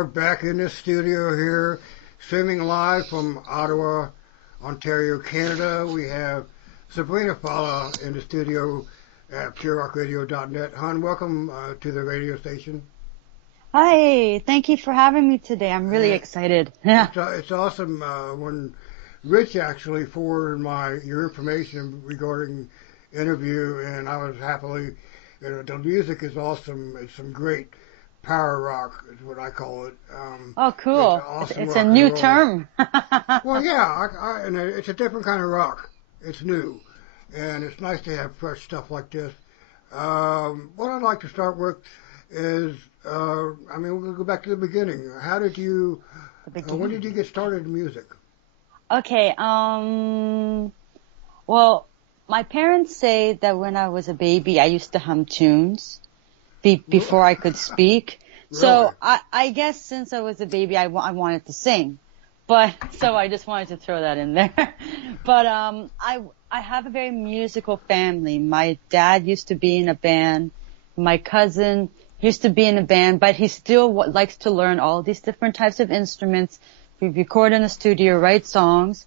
are back in the studio here, streaming live from Ottawa, Ontario, Canada. We have Sabrina Fallah in the studio at purerockradio.net. Hon, welcome to the radio station. Hi, thank you for having me today. I'm really excited. It's awesome when Rich actually forwarded your information regarding interview, and I was happily, the music is awesome. It's some great power rock is what I call it. Oh, cool. It's, awesome it's a new term. Well, yeah, and it's a different kind of rock. It's new, and it's nice to have fresh stuff like this. What I'd like to start with is, we'll go back to the beginning. How did you, when did you get started in music? Okay, well, my parents say that when I was a baby, I used to hum tunes before I could speak. Really? So I guess since I was a baby, I wanted to sing. So I just wanted to throw that in there. But, I have a very musical family. My dad used to be in a band. My cousin used to be in a band, but he still likes to learn all these different types of instruments. We record in the studio, write songs.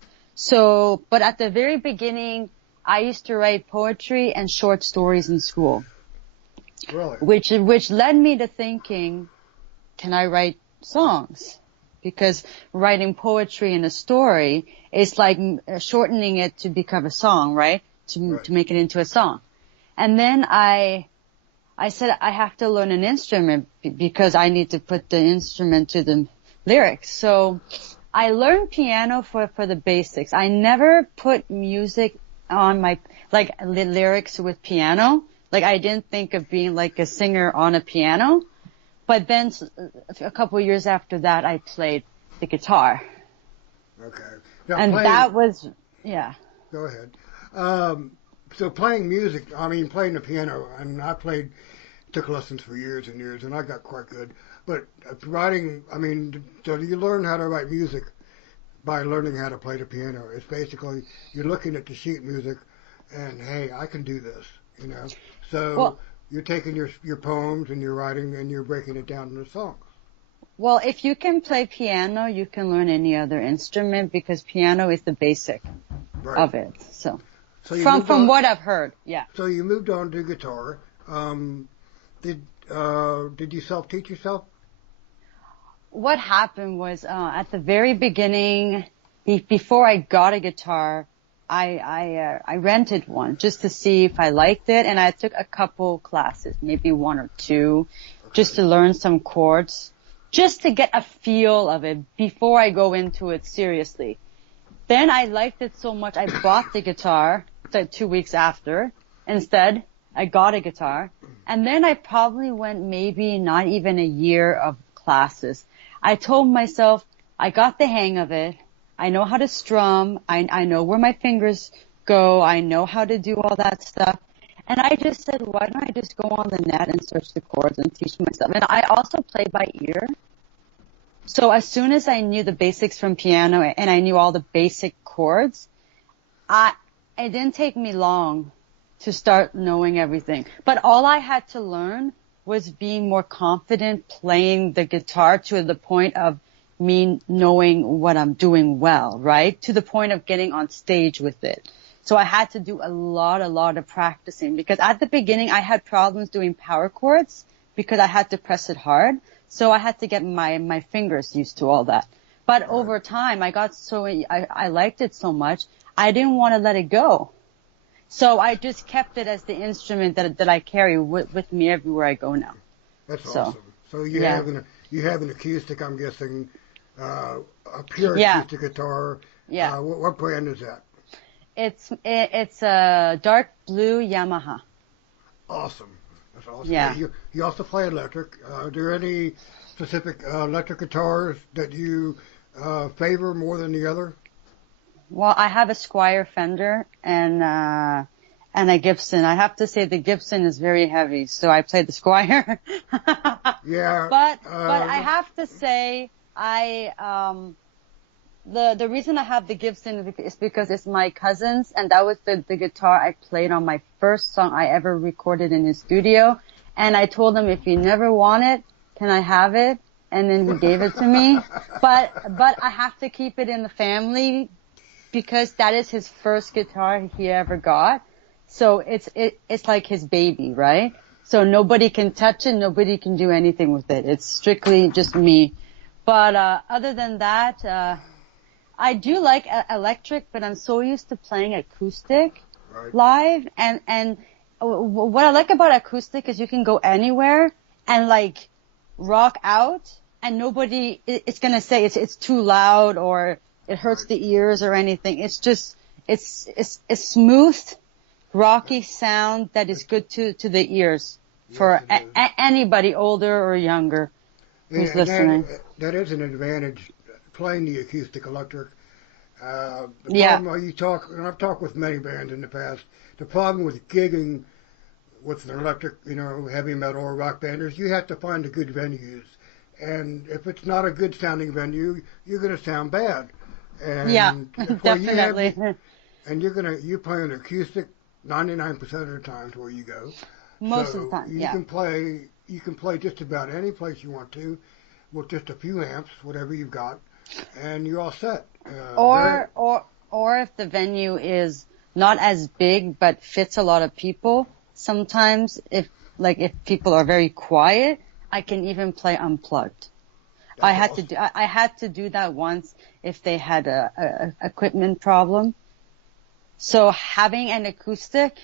But at the very beginning, I used to write poetry and short stories in school. Really? Which led me to thinking, can I write songs? Because writing poetry in a story is like shortening it to become a song, right? To make it into a song. And then I said I have to learn an instrument because I need to put the instrument to the lyrics. So I learned piano for the basics. I never put music on my, lyrics with piano. Like, I didn't think of being like a singer on a piano. But then a couple of years after that, I played the guitar. Okay. Now, and that was, yeah. Go ahead. So playing music, playing the piano, and took lessons for years and years, and I got quite good. But writing, so you learn how to write music by learning how to play the piano. It's basically, you're looking at the sheet music, and hey, I can do this, So you're taking your poems and you're writing and you're breaking it down into songs. Well, if you can play piano, you can learn any other instrument because piano is the basic of it. So from what I've heard, yeah. So you moved on to guitar. Did you self-teach yourself? What happened was at the very beginning, before I got a guitar, I rented one just to see if I liked it, and I took a couple classes, maybe one or two, just to learn some chords, just to get a feel of it before I go into it seriously. Then I liked it so much, I bought the guitar 2 weeks after. Instead, I got a guitar, and then I probably went maybe not even a year of classes. I told myself, I got the hang of it. I know how to strum. I know where my fingers go. I know how to do all that stuff. And I just said, why don't I just go on the net and search the chords and teach myself? And I also play by ear. So as soon as I knew the basics from piano and I knew all the basic chords, it didn't take me long to start knowing everything. But all I had to learn was being more confident playing the guitar to the point of me knowing what I'm doing well, right? To the point of getting on stage with it. So I had to do a lot of practicing because at the beginning I had problems doing power chords because I had to press it hard. So I had to get my fingers used to all that. But over time I liked it so much, I didn't want to let it go. So I just kept it as the instrument that I carry with me everywhere I go now. That's awesome. So you have an acoustic, I'm guessing, a pure acoustic guitar. Yeah. What brand is that? It's a dark blue Yamaha. Awesome. That's awesome. Yeah. You also play electric. Are there any specific electric guitars that you favor more than the other? Well, I have a Squier Fender and a Gibson. I have to say the Gibson is very heavy, so I play the Squier. Yeah. But I have to say the reason I have the Gibson is because it's my cousin's, and that was the guitar I played on my first song I ever recorded in his studio. And I told him, if you never want it, can I have it? and then he gave it to me. But I have to keep it in the family because that is his first guitar he ever got. So it's like his baby, right? So nobody can touch it, nobody can do anything with it. It's strictly just me. But other than that, I do like electric, but I'm so used to playing acoustic live. And what I like about acoustic is you can go anywhere and like rock out, and nobody is gonna say it's too loud or it hurts the ears or anything. It's just it's smooth, rocky sound that is good to the ears for anybody older or younger who's listening. That is an advantage, playing the acoustic electric. The problem and I've talked with many bands in the past, the problem with gigging with an electric, heavy metal or rock band is you have to find a good venues. And if it's not a good sounding venue, you're going to sound bad. And definitely. And you play an acoustic 99% of the times where you go. Most of the time, You can play just about any place you want to with just a few amps, whatever you've got, and you're all set. Or if the venue is not as big but fits a lot of people, sometimes if people are very quiet, I can even play unplugged. I had to do that once if they had a equipment problem. So having an acoustic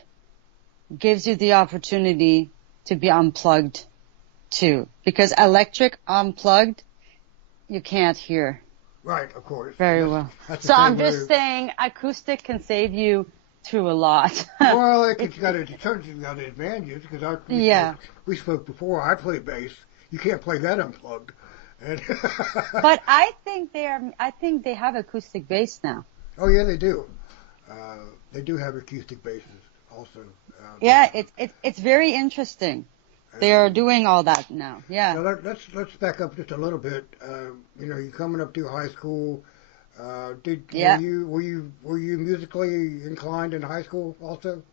gives you the opportunity to be unplugged too, because electric unplugged you can't hear. Right, of course. Very well. So I'm just saying acoustic can save you through a lot. Well, it's got advantages because we spoke before. I play bass. You can't play that unplugged. But I think they have acoustic bass now. Oh yeah, they do. They do have acoustic basses also. It's very interesting. They are doing all that now. Yeah. Now let's back up just a little bit. You're coming up through high school. Were you musically inclined in high school also?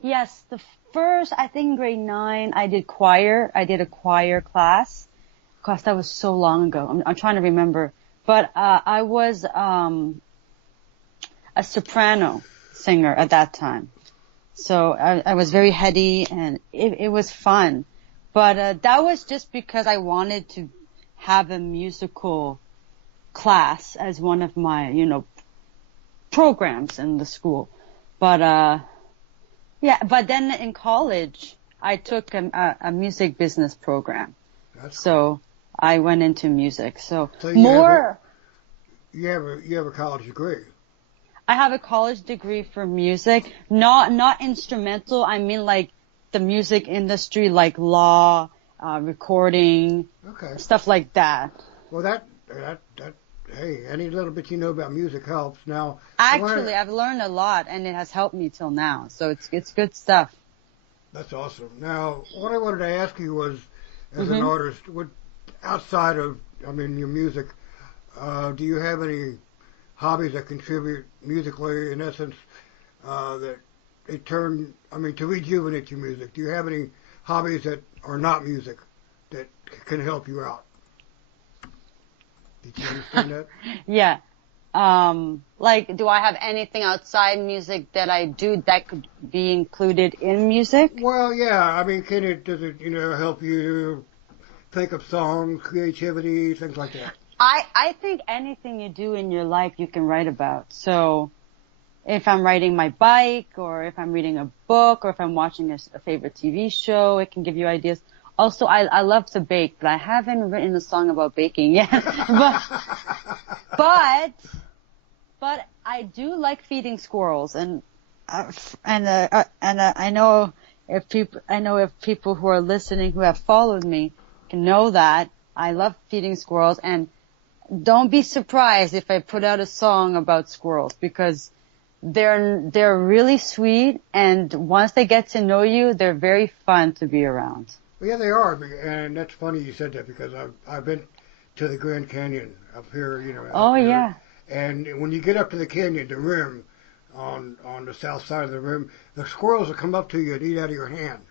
Yes. The first, I think grade 9, I did choir. I did a choir class. Gosh, that was so long ago. I'm trying to remember. But I was a soprano singer at that time. So I was very heady and it was fun. But that was just because I wanted to have a musical class as one of my, programs in the school. But but then in college, I took a music business program. That's so cool. I went into music. So you have a college degree. I have a college degree for music, not instrumental. I mean like the music industry, like law, recording, stuff like that. Well, hey, any little bit you know about music helps. Now, actually, I've learned a lot, and it has helped me till now. So it's good stuff. That's awesome. Now, what I wanted to ask you was, as an artist, outside of, your music, do you have any hobbies that contribute musically, in essence, that to rejuvenate your music? Do you have any hobbies that are not music that can help you out? Did you understand that? Yeah. Do I have anything outside music that I do that could be included in music? Well, yeah. Does it, help you think of songs, creativity, things like that? I think anything you do in your life you can write about. So if I'm riding my bike or if I'm reading a book or if I'm watching a favorite TV show, it can give you ideas. Also, I love to bake, but I haven't written a song about baking yet. but I do like feeding squirrels, and I know if people who are listening who have followed me can know that I love feeding squirrels, and don't be surprised if I put out a song about squirrels because they're really sweet, and once they get to know you, they're very fun to be around. Well, yeah, they are, and that's funny you said that because I've been to the Grand Canyon up here, Yeah. And when you get up to the canyon, the rim, on the south side of the rim, the squirrels will come up to you and eat out of your hand.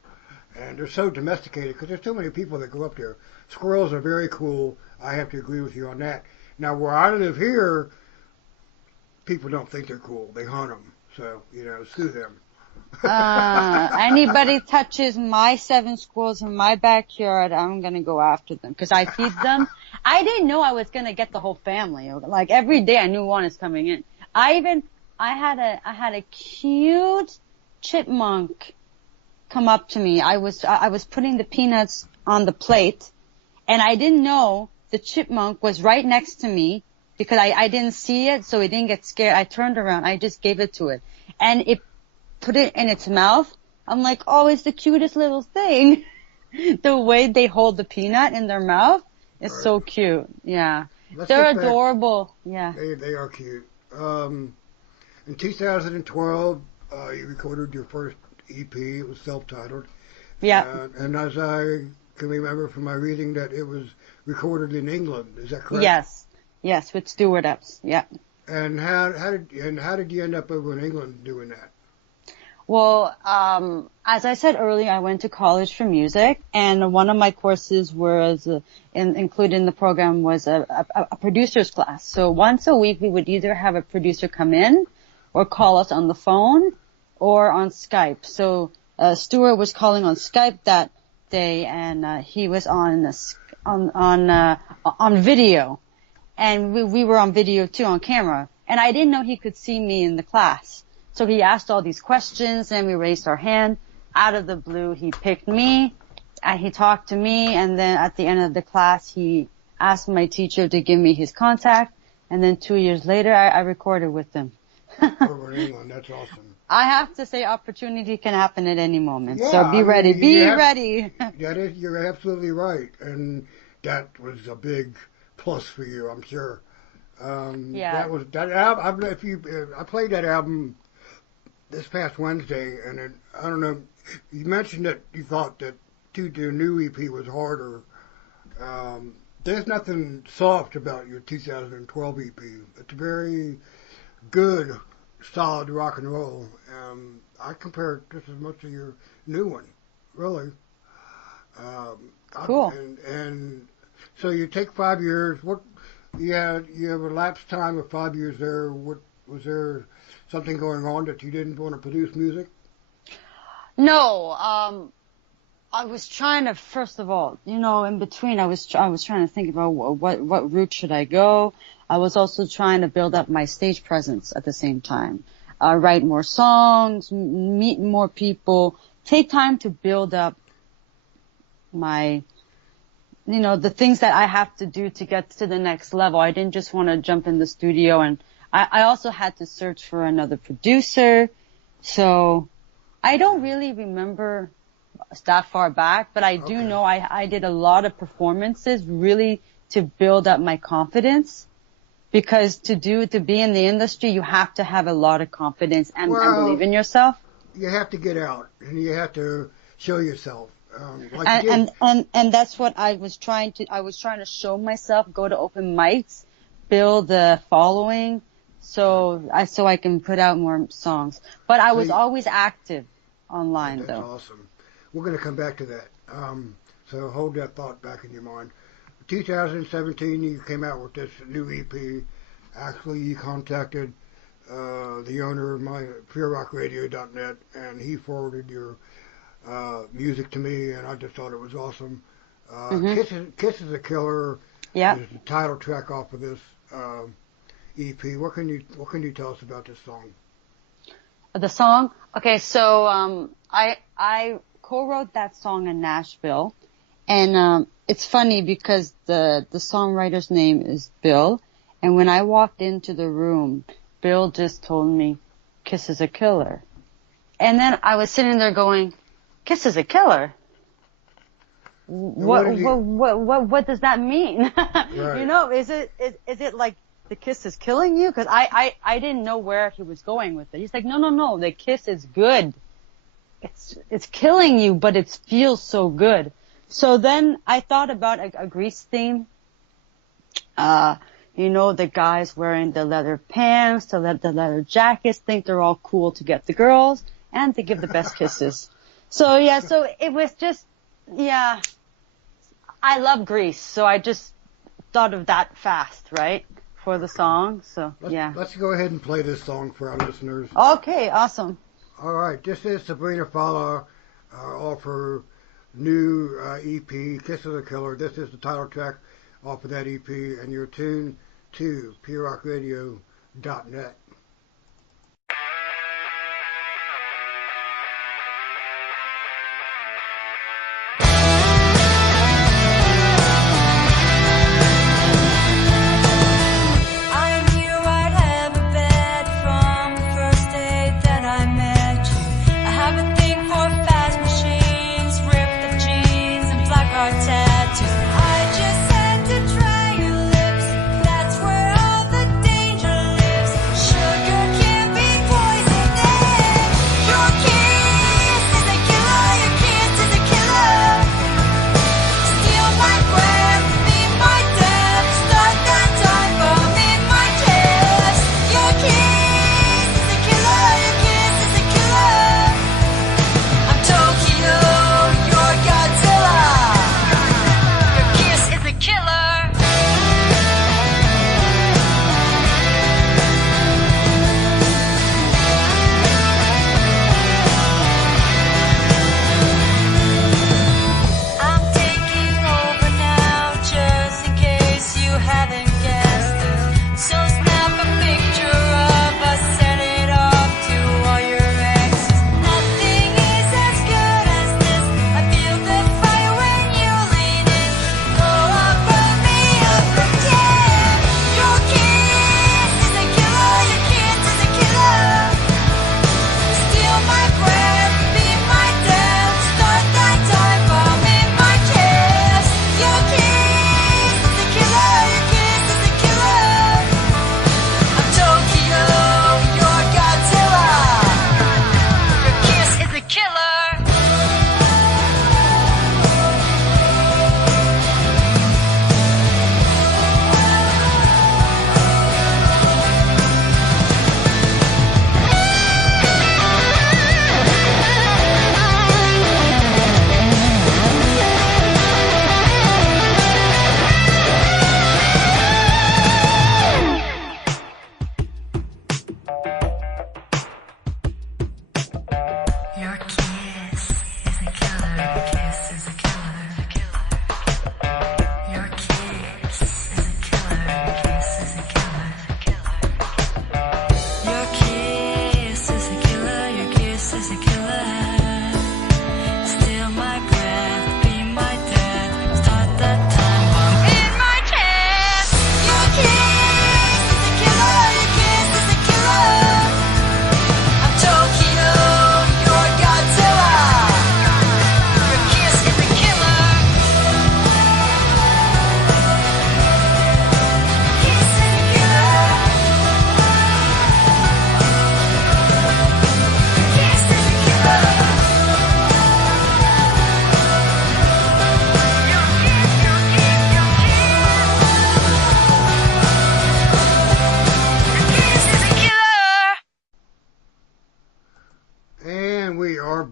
and they're so domesticated because there's so many people that go up there. Squirrels are very cool. I have to agree with you on that. Now, where I live here, people don't think they're cool. They hunt them. So, sue them. Anybody touches my 7 squirrels in my backyard, I'm gonna go after them because I feed them. I didn't know I was gonna get the whole family. Like every day I knew one is coming in. I had a cute chipmunk come up to me. I was putting the peanuts on the plate and I didn't know the chipmunk was right next to me because I didn't see it, so it didn't get scared. I turned around, I just gave it to it. And it put it in its mouth. I'm like, oh, it's the cutest little thing. The way they hold the peanut in their mouth is so cute. Yeah. They're adorable. Yeah. They are cute. In 2012, you recorded your first EP. It was self-titled. Yeah. And as I can remember from my reading, that it was recorded in England. Is that correct? Yes. Yes, with Stuart Epps. Yeah. And how did you end up over in England doing that? Well, as I said earlier, I went to college for music, and one of my courses included in the program was a producer's class. So once a week, we would either have a producer come in, or call us on the phone, or on Skype. So Stuart was calling on Skype that day, and he was on video, and we were on video too, on camera. And I didn't know he could see me in the class. So he asked all these questions, and we raised our hand. Out of the blue, he picked me, and he talked to me, and then at the end of the class, he asked my teacher to give me his contact, and then 2 years later, I recorded with him. Over in England, that's awesome. I have to say, opportunity can happen at any moment, yeah, so be ready. Be ready. You're absolutely right, and that was a big plus for you, I'm sure. Yeah. That album. I played that album this past Wednesday, and I don't know, you mentioned that you thought that the new EP was harder. There's nothing soft about your 2012 EP. It's very good, solid rock and roll. I compare it just as much to your new one, really. Cool. And so you take 5 years. You have a lapsed time of 5 years there. What was there? Something going on that you didn't want to produce music? No, I was trying to, first of all, in between, I was trying to think about what route should I go. I was also trying to build up my stage presence at the same time. Write more songs, meet more people, take time to build up my, the things that I have to do to get to the next level. I didn't just want to jump in the studio, and I also had to search for another producer. So I don't really remember that far back, but I do know I did a lot of performances really to build up my confidence, because to be in the industry, you have to have a lot of confidence and believe in yourself. You have to get out and you have to show yourself. And that's what I was trying to show myself, go to open mics, build a following, so I can put out more songs. But I was always active online, though. That's awesome. We're going to come back to that. So hold that thought back in your mind. 2017, you came out with this new EP. Actually, you contacted the owner of my PureRockRadio.net, and he forwarded your music to me, and I just thought it was awesome. Kiss is a Killer is the title track off of this EP. What can you tell us about this song? The song? Okay, so I co-wrote that song in Nashville, and it's funny because the songwriter's name is Bill, and when I walked into the room, Bill just told me, "Kiss is a Killer," and then I was sitting there going, "Kiss is a killer? What does that mean?" Right. Is it like the kiss is killing you? Because I didn't know where he was going with it. He's like, no, the kiss is good. It's killing you, but it feels so good. So then I thought about a Grease theme. The guys wearing the leather pants, the leather jackets, think they're all cool to get the girls and to give the best kisses. So yeah, so it was just, yeah, I love Grease, so I just thought of that fast, right? For the song, so yeah. Let's go ahead and play this song for our listeners. Okay, awesome. All right, this is Sabrina Fallah off her new EP, Kiss of the Killer. This is the title track off of that EP, and you're tuned to PureRockRadio.net.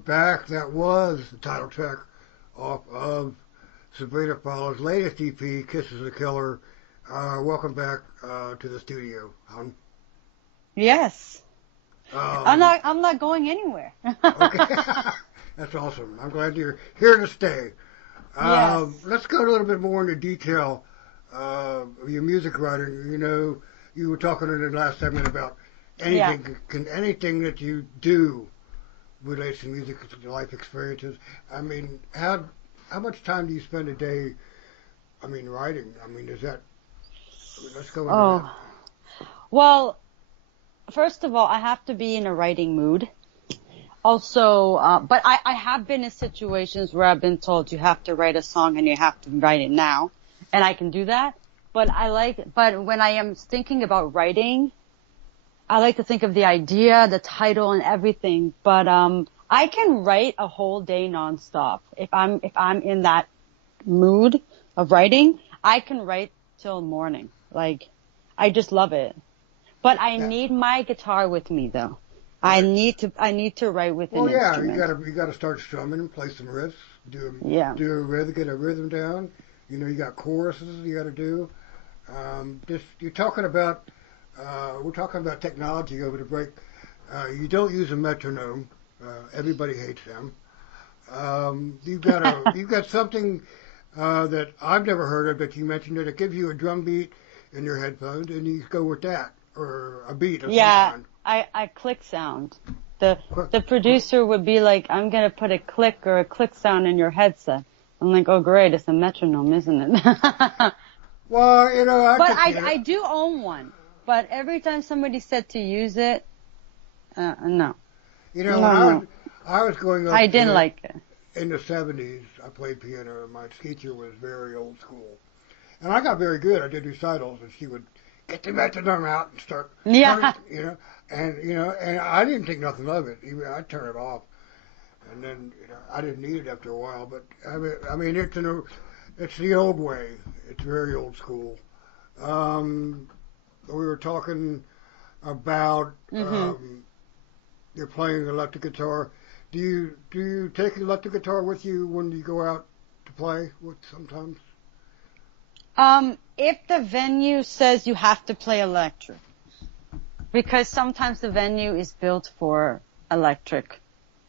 Back. That was the title track off of Sabrina Fallah's latest EP, Kisses the Killer. Welcome back to the studio, hon. Yes. I'm not going anywhere. Okay. That's awesome. I'm glad you're here to stay. Yes. Let's go a little bit more into detail of your music writing. You know, you were talking in the last segment about anything, anything that you do relates to music, to life experiences. I mean, how much time do you spend a day, writing? Is that, let's go into that. Well, first of all, I have to be in a writing mood. Also, but I have been in situations where I've been told you have to write a song and you have to write it now. And I can do that. But but when I am thinking about writing, I like to think of the idea, the title and everything. But, I can write a whole day nonstop. If I'm in that mood of writing, I can write till morning. Like, I just love it. But I need my guitar with me though. I need to write with an Well, yeah, instrument. you gotta start strumming and play some riffs, Yeah. do a rhythm, get a rhythm down. You got choruses you got to do. Just you're talking about we're talking about technology over the break. You don't use a metronome. Everybody hates them. You've got something that I've never heard of that you mentioned it. It gives you a drum beat in your headphones, and you go with that or a beat of some Yeah, kind. I click sound. The Quick, the quick. producer would be like, I'm gonna put a click or a click sound in your headset. I'm like, oh great, it's a metronome, isn't it? Well, I But could, I do own one. But every time somebody said to use it, no, when no, no, I was growing up I didn't like it. in the '70s, I played piano, and my teacher was very old school. And I got very good. I did recitals, and she would get the metronome out and start turning, Yeah. and I didn't think nothing of it. Even I'd turn it off, and then I didn't need it after a while. But I mean, it's the old way. It's very old school. Um, we were talking about Mhm. you're playing electric guitar. Do you take electric guitar with you when you go out to play with sometimes? If the venue says you have to play electric, because sometimes the venue is built for electric,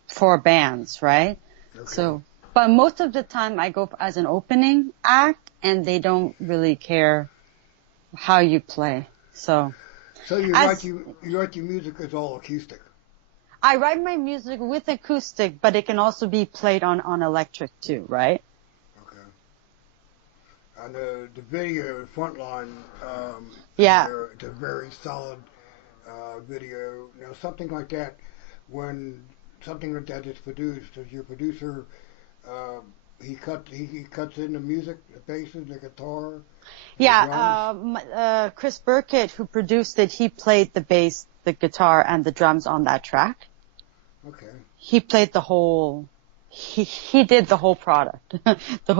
for bands, right? Okay. So, but most of the time I go as an opening act and they don't really care how you play. So, So as you write your music as all acoustic. I write my music with acoustic, but it can also be played on electric too, right? Okay. And the video Frontline Yeah. it's a very solid video. Something like that. When something like that is produced, does your producer uh, he cuts in the music, the basses, the guitar, and the drums? Yeah, Chris Burkett, who produced it, he played the bass, the guitar, and the drums on that track. Okay. He played he did the whole product, the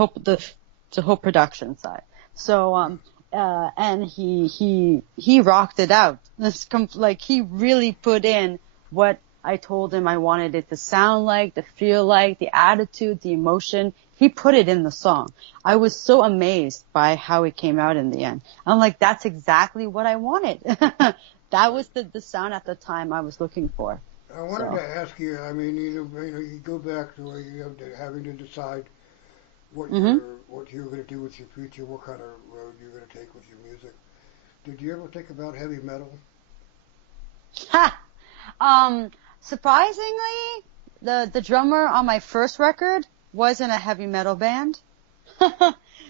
whole production side. So, and he rocked it out. Like he really put in what I told him I wanted it to sound like, to feel like, the attitude, the emotion. He put it in the song. I was so amazed by how it came out in the end. I'm like, that's exactly what I wanted. That was the sound at the time I was looking for. I wanted So, to ask you. I mean, you go back to where you have to, having to decide mhm. what you're going to do with your future, what kind of road you're going to take with your music. Did you ever think about heavy metal? Ha! Surprisingly, the drummer on my first record was in a heavy metal band.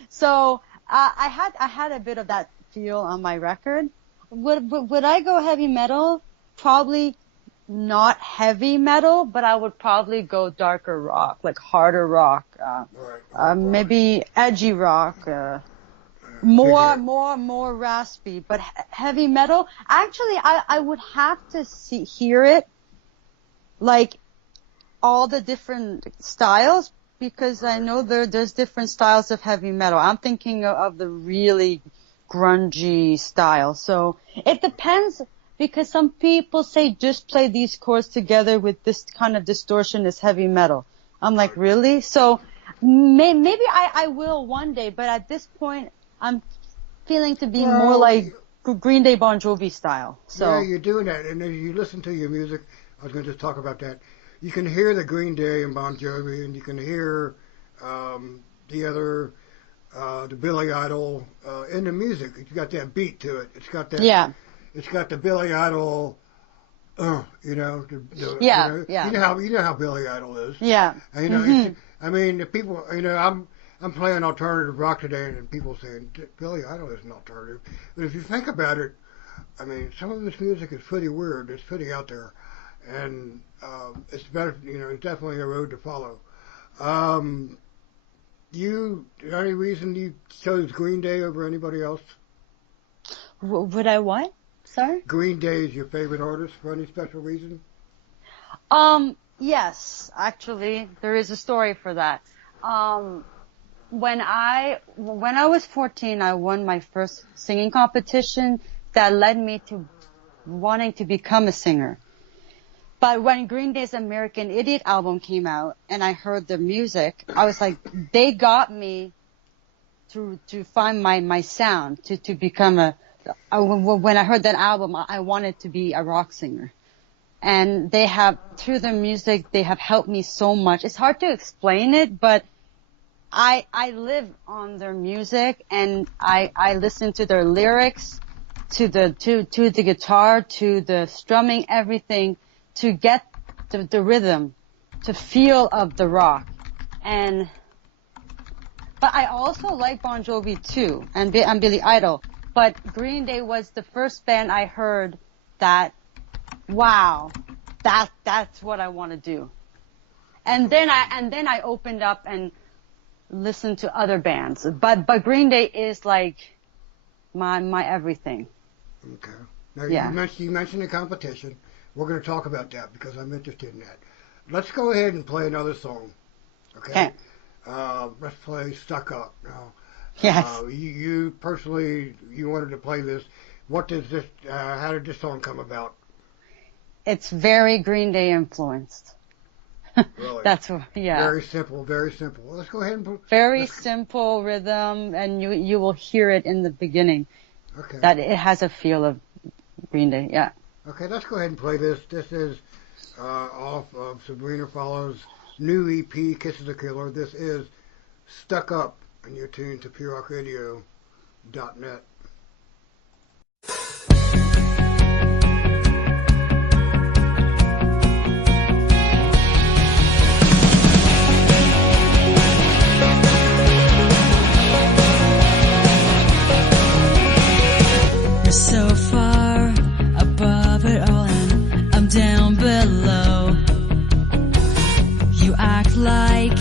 So, I had a bit of that feel on my record. Would I go heavy metal? Probably not heavy metal, but I would probably go darker rock, like harder rock, All right, hard rock. maybe edgy rock, Figure. more raspy, but heavy metal. Actually, I would have to hear it, like all the different styles, because I Right. know there's different styles of heavy metal. I'm thinking of the really grungy style. So it depends, because some people say just play these chords together with this kind of distortion is heavy metal. I'm like, Right. really? So maybe I will one day, but at this point I'm feeling to be more Well, like Green Day, Bon Jovi style. yeah, So you're doing that, and as you listen to your music, I was going to just talk about that. You can hear the Green Day and Bon Jovi, and you can hear the other, the Billy Idol in the music. It's got that beat to it. yeah, It's got the Billy Idol. yeah, yeah, You know how Billy Idol is. yeah. And, Mhm. I mean, the people, I'm playing alternative rock today, and people saying Billy Idol isn't alternative. But if you think about it, I mean, some of his music is pretty weird. It's pretty out there, and it's better. It's definitely a road to follow. Um, any reason you chose Green Day over anybody else? Would I what? Sorry? Green Day is your favorite artist for any special reason? Yes, actually, there is a story for that. Um, when I was 14, I won my first singing competition that led me to wanting to become a singer. But when Green Day's American Idiot album came out and I heard the music, I was like, they got me to find my sound, to become when I heard that album, I wanted to be a rock singer. And through the music, they have helped me so much. It's hard to explain it, but I live on their music and I listen to their lyrics, to the guitar, to the strumming, everything, to get the rhythm, to feel of the rock. But I also like Bon Jovi too, and Billy Idol. But Green Day was the first band I heard that, wow, that's what I want to do. And then I opened up and listened to other bands. But Green Day is like my everything. Okay. Now Yeah. you mentioned the competition. We're going to talk about that because I'm interested in that. Let's go ahead and play another song. Okay. Let's play "Stuck Up" now. Yes. You personally, you wanted to play this. What does this? How did this song come about? It's very Green Day influenced. Really? That's what, yeah. Very simple, very simple. Well, let's go ahead and Very simple rhythm, and you will hear it in the beginning. Okay. That it has a feel of Green Day. Yeah. Okay, let's go ahead and play this. This is off of Sabrina Fallah's new EP, "Kisses a Killer." This is "Stuck Up," and you're tuned to PureRockRadio.net. So far above it all and I'm down below. You act like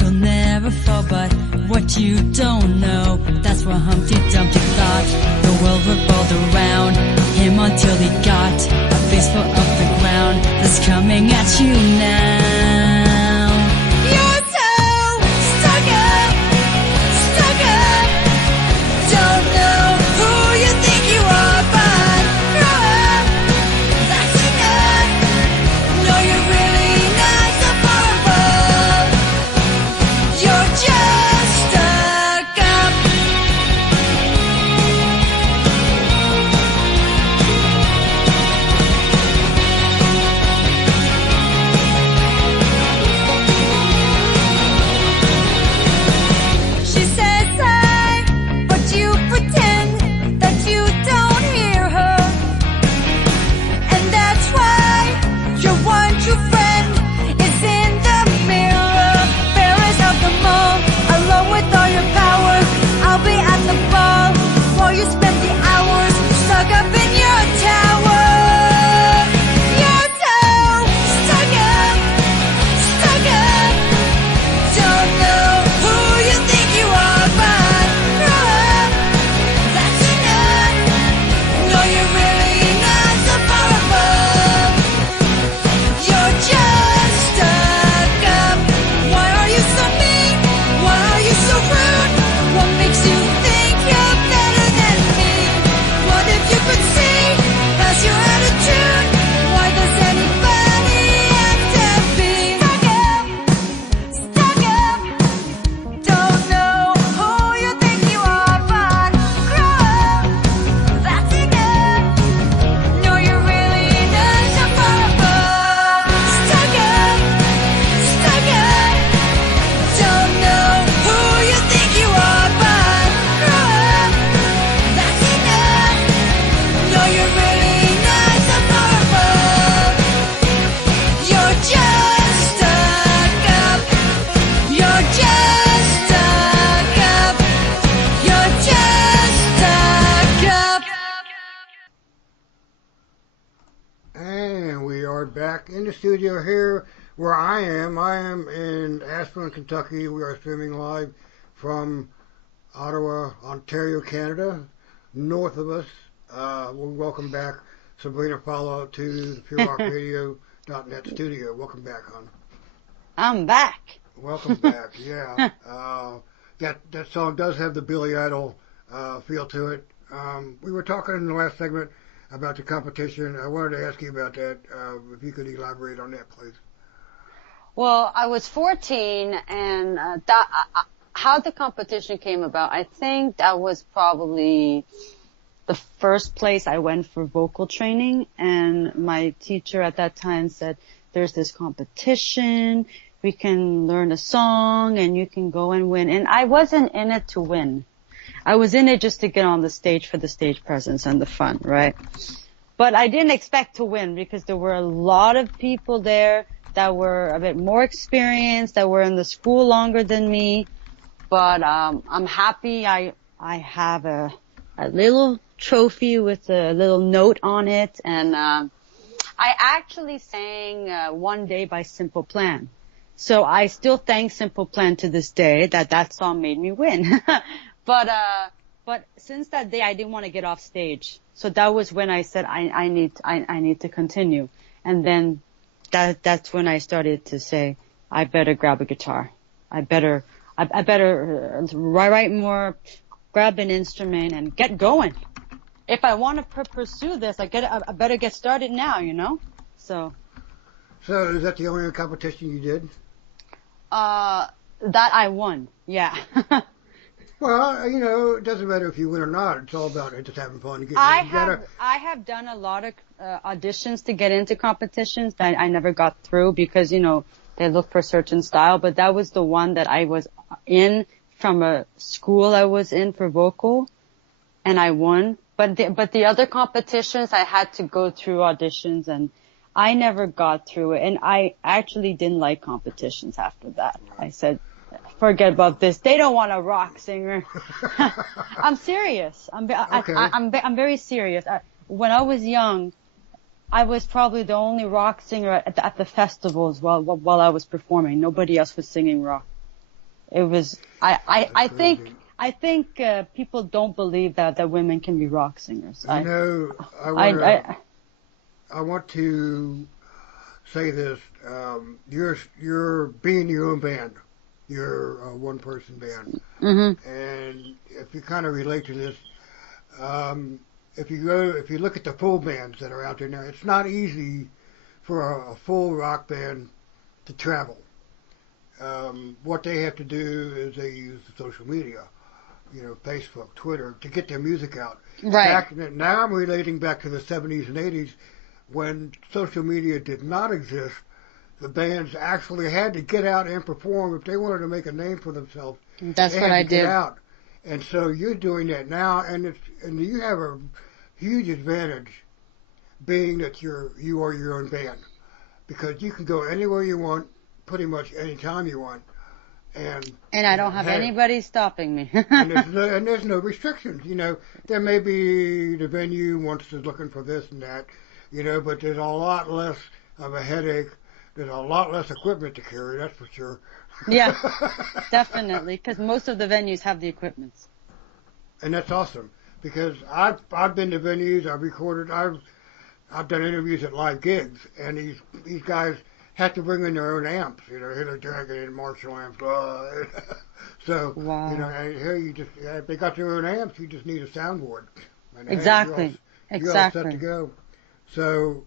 you'll never fall, but what you don't know, that's what Humpty Dumpty thought. The world revolved around him until he got a face full of the ground that's coming at you now. You're so stuck up, stuck up. Don't know who you think you are, but grow up, that's enough. No, you're really not so far above. You're just stuck up. She says hi, but you pretend that you don't hear her. And that's why your one true friend is in the mirror. Fairest of them all, alone with all your power. I'll be at the ball while you spend the hours stuck up in your tower. You're so stuck up, stuck up. Don't know who you think you are, but grow up, that's enough. No, you're really not so far above. You're just stuck up. Why are you so mean? Why are you so rude? What makes you think you're better than me? What if you could see past your attitude? Why does anybody have to be stuck up? Stuck up. Don't know who you think you are, but grow up, that's enough. No, you're really not so far above. Stuck up, stuck up. Don't know who you think you are, but grow up, that's enough. No, you're really not so far above. You're just stuck up. You're just stuck up. You're just stuck up. And we are back in the studio here where I am. I am in Ashburn, Kentucky. We are streaming live from Ottawa, Ontario, Canada. North of us, we welcome back Sabrina Fallah to the PureRockRadio.net studio. Welcome back, hon. I'm back. Welcome back. Yeah. That song does have the Billy Idol feel to it. We were talking in the last segment about the competition. I wanted to ask you about that. If you could elaborate on that, please. Well, I was 14, and how the competition came about, I think that was probably the first place I went for vocal training, and my teacher at that time said, there's this competition, we can learn a song, and you can go and win. And I wasn't in it to win. I was in it just to get on the stage for the stage presence and the fun, right? But I didn't expect to win because there were a lot of people there that were a bit more experienced, that were in the school longer than me. But I'm happy I have a little trophy with a little note on it, and I actually sang One Day by Simple Plan. So I still thank Simple Plan to this day that song made me win. But since that day I didn't want to get off stage. So that was when I said I need to continue. And then that's when I started to say I better grab a guitar. I better write more, grab an instrument and get going. If I want to pursue this, I better get started now, you know? So is that the only competition you did? That I won. Yeah. Well, it doesn't matter if you win or not. It's all about just having fun. I have done a lot of auditions to get into competitions that I never got through because, they look for a certain style, but that was the one that I was in from a school I was in for vocal, and I won. But the other competitions, I had to go through auditions, and I never got through it. And I actually didn't like competitions after that. I said, forget about this. They don't want a rock singer. I'm serious. I'm very serious. When I was young, I was probably the only rock singer at the festivals while I was performing. Nobody else was singing rock. It was, I think people don't believe that women can be rock singers. I want to say this. You're being your own band. You're a one-person band. Mm-hmm. And if you kind of relate to this, if you look at the full bands that are out there now, it's not easy for a full rock band to travel. What they have to do is they use the social media, Facebook, Twitter, to get their music out. Right. Now I'm relating back to the 70s and 80s when social media did not exist. The bands actually had to get out and perform if they wanted to make a name for themselves. That's what I did. Get out. And so you're doing that now, and you have a huge advantage being that you are your own band, because you can go anywhere you want, pretty much any time you want, and I don't have anybody stopping me. and there's no restrictions. There may be the venue wants to looking for this and that, but there's a lot less of a headache. There's a lot less equipment to carry, that's for sure. Yeah, definitely, because most of the venues have the equipment. And that's awesome, because I've been to venues, I've recorded, I've done interviews at live gigs, and these guys have to bring in their own amps, Hitler Dragon and Marshall amps. So, wow. And here if they got their own amps, you just need a soundboard. And exactly. You're all set to go. So,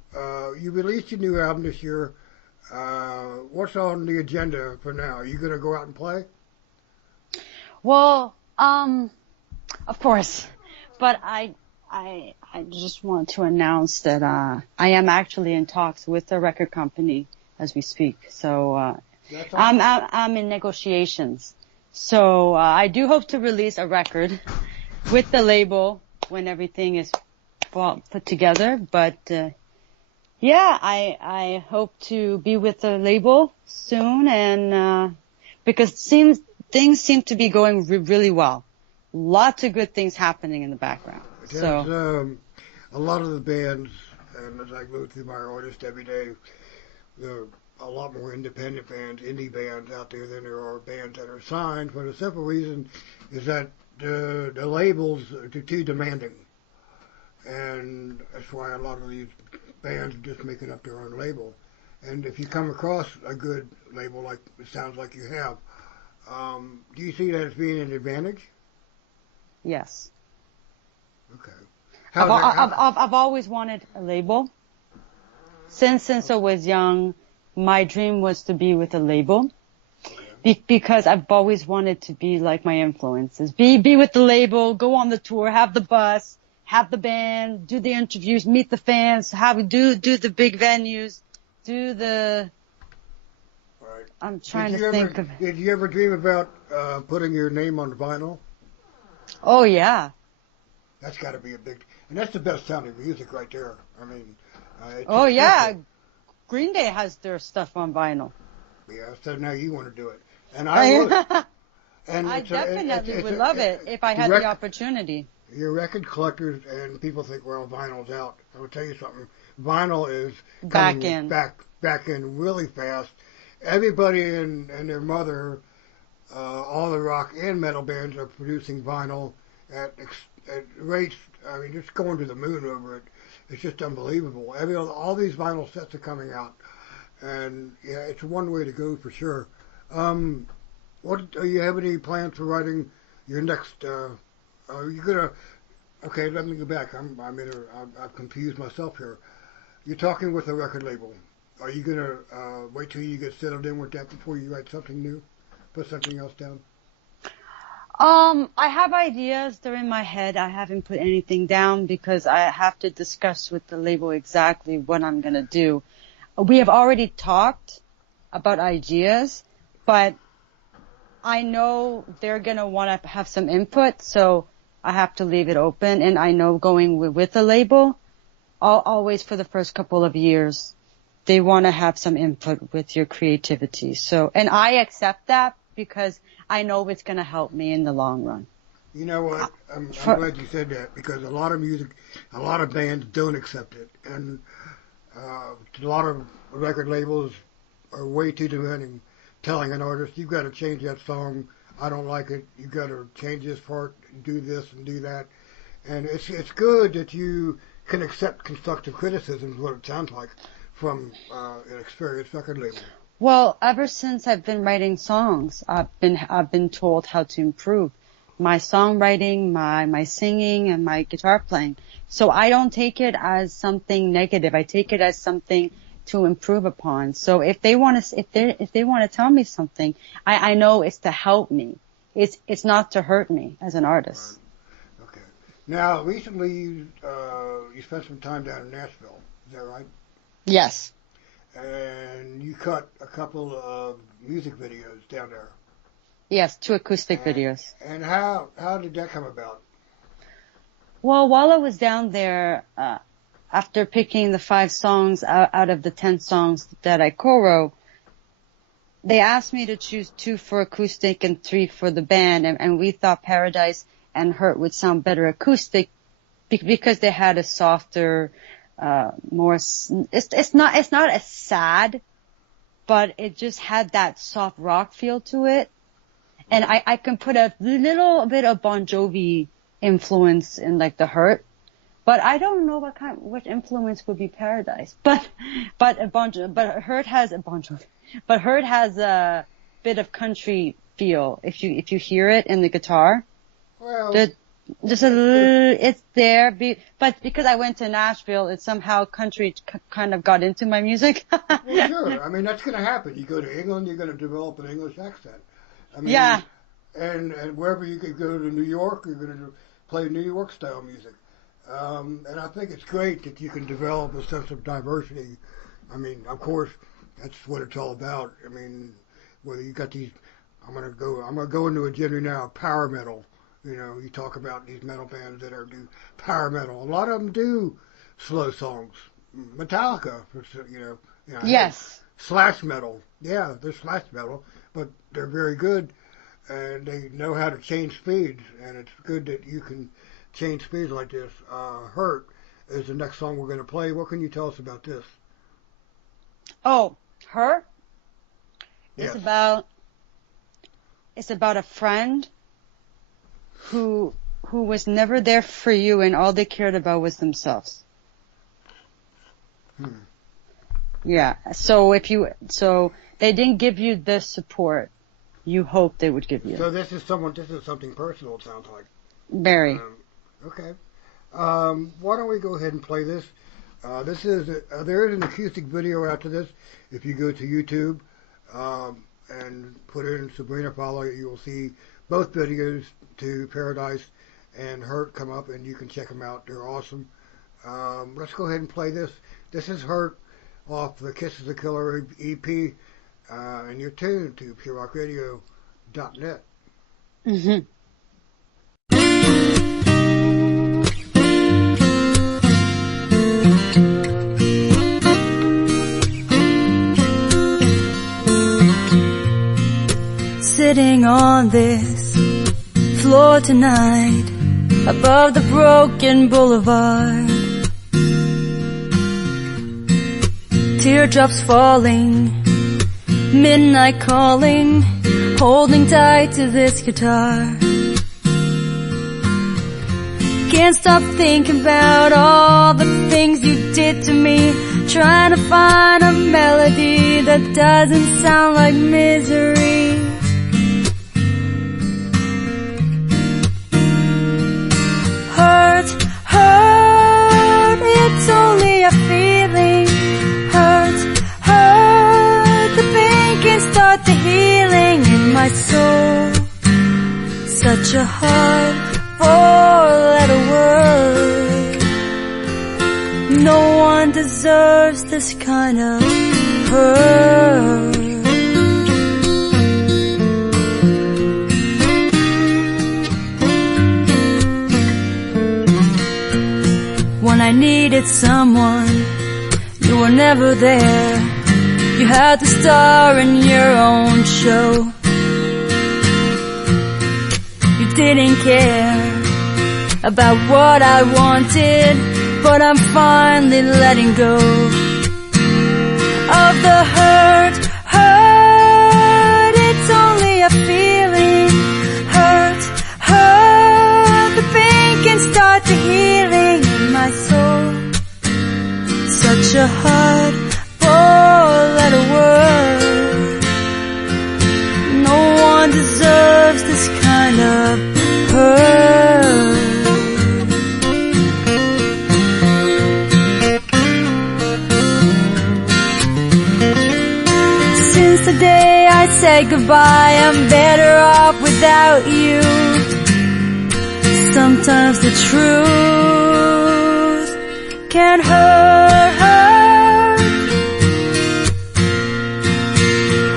you released your new album this year. What's on the agenda for now? Are you going to go out and play? Well, of course, but I just want to announce that I am actually in talks with a record company as we speak. So awesome. I'm in negotiations. So I do hope to release a record with the label when everything is put together. But yeah, I hope to be with the label soon, and because things seem to be going really well. Lots of good things happening in the background. There's a lot of the bands, and as I go through my artists every day, there are a lot more independent bands, indie bands out there than there are bands that are signed, for the simple reason is that the labels are too demanding. And that's why a lot of these bands are just making up their own label. And if you come across a good label, like it sounds like you have, do you see that as being an advantage? Yes. Okay. How's that? I've always wanted a label. Since I was young, my dream was to be with a label. Because I've always wanted to be like my influences. Be with the label, go on the tour, have the bus, have the band, do the interviews, meet the fans, do the big venues, do the... Right. I'm trying to think of... Did you ever dream about putting your name on vinyl? Oh, yeah. That's got to be a big... And that's the best sounding music right there. I mean... oh, yeah. Green Day has their stuff on vinyl. Yeah, so now you want to do it. And I would. And I definitely would love it if I had the opportunity. Your record collectors and people think, well, vinyl's out. I will tell you something. Vinyl is back in really fast. Everybody and their mother, all the rock and metal bands are producing vinyl at rates. I mean, just going to the moon over it. It's just unbelievable. All these vinyl sets are coming out, and yeah, it's one way to go for sure. What do you have any plans for writing your next? Are you gonna? Okay, let me go back. I've confused myself here. You're talking with a record label. Are you gonna wait till you get settled in with that before you write something new? Put something else down? I have ideas. They're in my head. I haven't put anything down because I have to discuss with the label exactly what I'm gonna do. We have already talked about ideas, but I know they're gonna want to have some input, so I have to leave it open. And I know going with the label, always for the first couple of years, they want to have some input with your creativity. So, and I accept that because I know it's going to help me in the long run. You know what? I'm glad you said that because a lot of bands don't accept it. And a lot of record labels are way too demanding, telling an artist, you've got to change that song. I don't like it. You've got to change this part, do this and do that. And it's good that you can accept constructive criticism, is what it sounds like, from an experienced record label. Well, ever since I've been writing songs, I've been told how to improve my songwriting, my singing, and my guitar playing. So I don't take it as something negative. I take it as something to improve upon. So if they want to tell me something, I know it's to help me. It's not to hurt me as an artist. Right. Okay. Now, recently you spent some time down in Nashville. Is that right? Yes. And you cut a couple of music videos down there. Yes, 2 acoustic videos. And how did that come about? Well, while I was down there, after picking the 5 songs out of the 10 songs that I co-wrote, they asked me to choose 2 for acoustic and 3 for the band, and we thought Paradise and Hurt would sound better acoustic because they had a softer, more. It's not as sad, but it just had that soft rock feel to it, and I can put a little bit of Bon Jovi influence in like the Hurt. But I don't know what influence would be Paradise. But Hurt has a bit of country feel if you hear it in the guitar. Well, just a little, it's there. But because I went to Nashville, it somehow country kind of got into my music. Well, sure. I mean, that's going to happen. You go to England, you're going to develop an English accent. I mean, yeah. And wherever you could go to New York, you're going to play New York style music. And I think it's great that you can develop a sense of diversity. I mean, of course, that's what it's all about. I mean, whether you got these, I'm gonna go into a genre now, power metal. You know, you talk about these metal bands that do power metal. A lot of them do slow songs. Metallica, Yes. Slash metal. Yeah, they're slash metal, but they're very good, and they know how to change speeds. And it's good that you can change speeds like this. Hurt is the next song we're going to play. What can you tell us about this? Oh, Hurt? Yes. It's about a friend who was never there for you and all they cared about was themselves. Yeah. So they didn't give you the support you hoped they would give you. So this is something personal, it sounds like. Very. Okay. Why don't we go ahead and play this? This is there is an acoustic video after this. If you go to YouTube and put in Sabrina Fallah, you will see both videos to Paradise and Hurt come up, and you can check them out. They're awesome. Let's go ahead and play this. This is Hurt off the Kiss is the Killer EP, and you're tuned to PureRockRadio.net. Mm-hmm. Sitting on this floor tonight, above the broken boulevard, teardrops falling, midnight calling, holding tight to this guitar. Can't stop thinking about all the things you did to me, trying to find a melody that doesn't sound like misery. Hurt, hurt, it's only a feeling. Hurt, hurt, the pain can start the healing in my soul. Such a hard four-letter word. No one deserves this kind of hurt. When I needed someone, you were never there. You had to star in your own show. You didn't care about what I wanted, but I'm finally letting go of the hurt, hurt, it's only a feeling. Hurt, hurt, the pain can start the healing in my soul. Such a hard four-letter word. No one deserves this kind of hurt. Since the day I said goodbye, I'm better off without you. Sometimes the truth can hurt,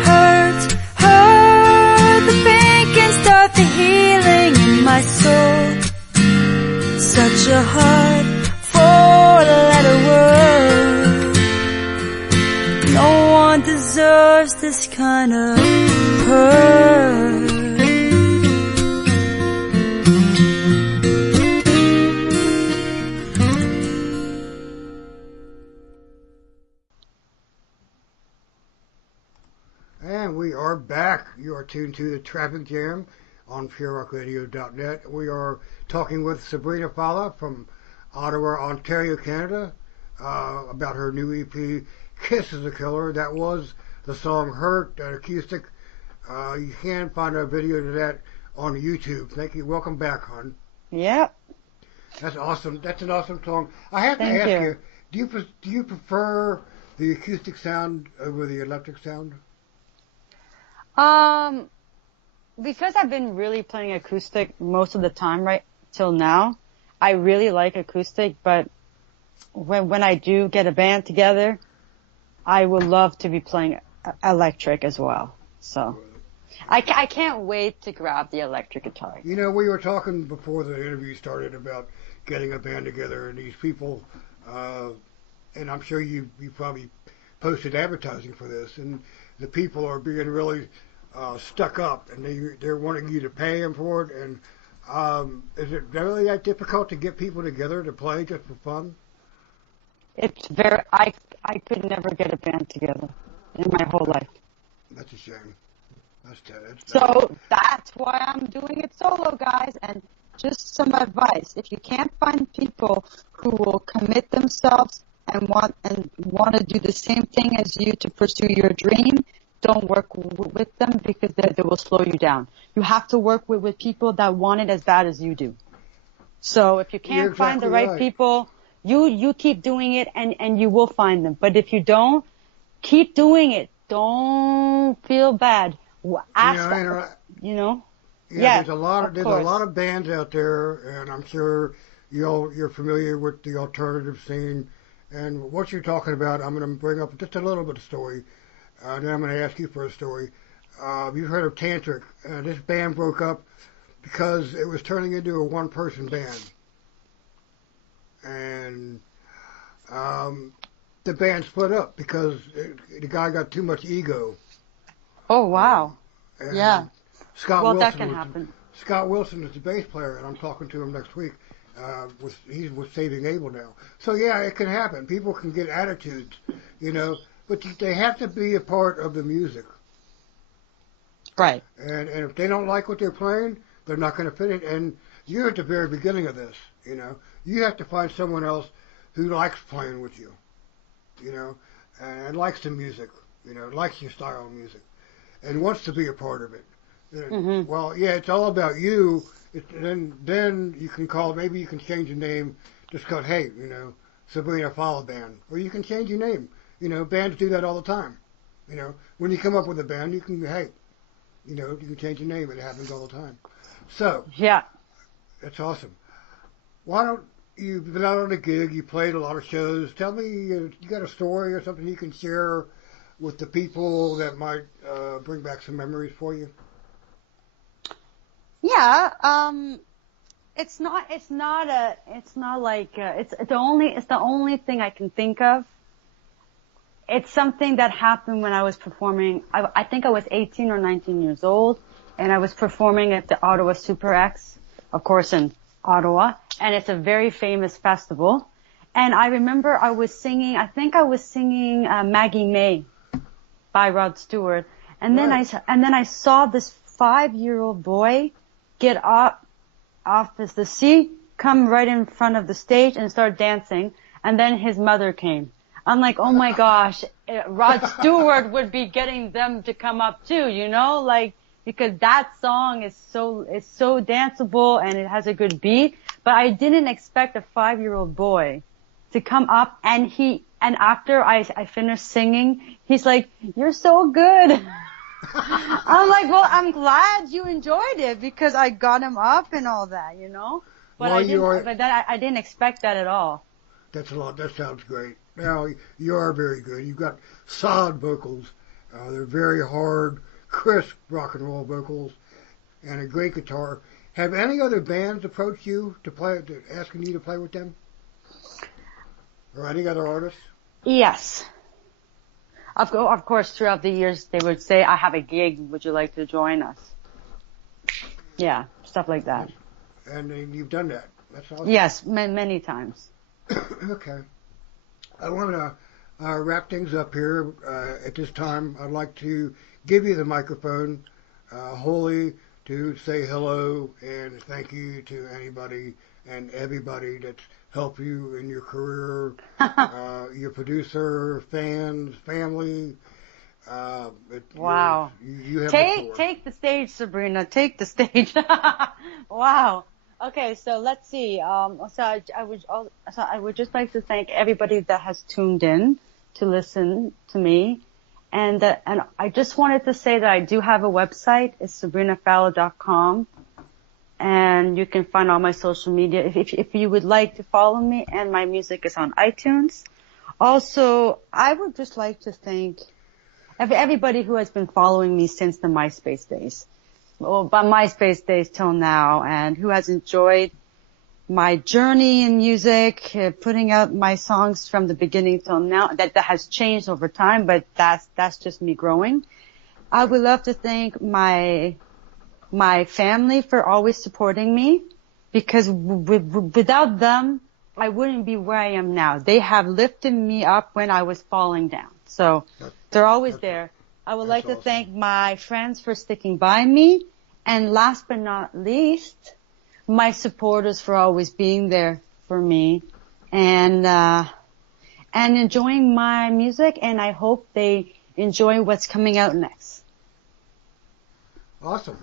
hurt, hurt. The pain can start the healing in my soul. Such a hard four-letter word. No one deserves this kind of hurt. And we are back. You are tuned to the Traffic Jam on PureRockRadio.net. We are talking with Sabrina Fallah from Ottawa, Ontario, Canada, about her new EP, Kiss is the Killer. That was the song Hurt, an acoustic. You can find a video to that on YouTube. Thank you. Welcome back, hon. Yep. That's awesome. That's an awesome song. I have to Thank ask you. you, do you prefer the acoustic sound over the electric sound? Because I've been really playing acoustic most of the time right till now, I really like acoustic, but when I do get a band together, I would love to be playing electric as well. So I can't wait to grab the electric guitar. You know, we were talking before the interview started about getting a band together, and these people, and I'm sure you probably posted advertising for this, and the people are being really stuck up, and they're wanting you to pay them for it. And is it really that difficult to get people together to play just for fun? It's very. I could never get a band together in my whole life. That's a shame. So that's why I'm doing it solo, guys. And just some advice: if you can't find people who will commit themselves and want to do the same thing as you to pursue your dream, don't work with them, because they will slow you down. You have to work with people that want it as bad as you do. So if you You're can't find the exactly right right. people, you keep doing it and you will find them. But if you don't, keep doing it. Don't feel bad. You Ask, know, and yeah, yeah, of there's a lot course. of bands out there, and I'm sure you're familiar with the alternative scene. And what you're talking about, I'm going to bring up just a little bit of story. Then I'm going to ask you for a story. You've heard of Tantric. This band broke up because it was turning into a one-person band, and um, the band split up because the guy got too much ego. Oh, Um, wow. Yeah. and Scott Well, that Wilson can was happen. Scott Wilson is the bass player, and I'm talking to him next week. He's with Saving Abel now. So yeah, it can happen. People can get attitudes, you know, but they have to be a part of the music. Right. And if they don't like what they're playing, they're not going to fit it. And you're at the very beginning of this, you know. You have to find someone else who likes playing with you, you know, and likes the music, you know, likes your style of music, and wants to be a part of it. Mhm. Well, yeah, it's all about you. Then you can call. Maybe you can change your name. Just called, hey, you know, Sabrina Fallah band, or you can change your name. You know, bands do that all the time. You know, when you come up with a band, you can, hey, you know, you can change your name. It happens all the time. So Yeah. that's awesome. Why don't you've been out on a gig? You played a lot of shows. Tell me, you got a story or something you can share with the people that might bring back some memories for you? Yeah. It's not like, it's the only thing I can think of. It's something that happened when I was performing. I think I was 18 or 19 years old, and I was performing at the Ottawa Super X, of course, in Ottawa, and it's a very famous festival. And I remember I think I was singing Maggie May by Rod Stewart, and then Right. I saw this 5-year-old boy get up off the seat, come right in front of the stage and start dancing, and then his mother came. I'm like, oh my gosh, Rod Stewart would be getting them to come up too, you know, like, because that song is so danceable and it has a good beat, but I didn't expect a 5-year-old boy to come up, and after I finished singing, he's like, you're so good. I'm like, well, I'm glad you enjoyed it because I got him up and all that, you know, but Well, you are. I didn't expect that at all. That's a lot. That sounds great. Now you are very good. You've got solid vocals. They're very hard, crisp rock and roll vocals, and a great guitar. Have any other bands approached you asking you to play with them, or any other artists? Yes. Of course, throughout the years, they would say, I have a gig. Would you like to join us? Yeah, stuff like that. And you've done that. That's awesome. Yes, many times. Okay. I want to wrap things up here. At this time, I'd like to give you the microphone, wholly, to say hello and thank you to anybody and everybody that's helped you in your career, your producer, fans, family. Wow. You have the floor. Take the stage, Sabrina. Take the stage. Wow. Okay, so let's see. I would just like to thank everybody that has tuned in to listen to me, and I just wanted to say that I do have a website. It's sabrinafallah.com, and you can find all my social media if you would like to follow me. And my music is on iTunes. Also, I would just like to thank everybody who has been following me since the MySpace days. Well, by MySpace days till now, and who has enjoyed my journey in music, putting out my songs from the beginning till now. That has changed over time, but that's just me growing. I would love to thank my family for always supporting me, because without them, I wouldn't be where I am now. They have lifted me up when I was falling down. So they're always there. I would like to thank my friends for sticking by me. And last but not least, my supporters for always being there for me and enjoying my music. And I hope they enjoy what's coming out next. Awesome.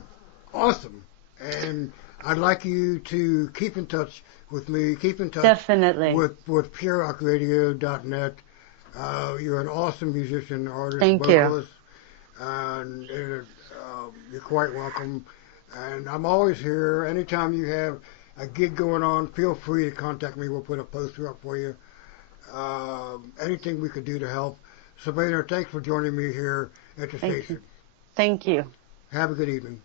Awesome. And I'd like you to keep in touch with me. Keep in touch Definitely. with PureRockRadio.net. You're an awesome musician, artist, Thank you. vocalist, and you're quite welcome. And I'm always here. Anytime you have a gig going on, feel free to contact me. We'll put a poster up for you. Anything we could do to help. Sabrina, thanks for joining me here at the Thank station. you. Thank you. Have a good evening.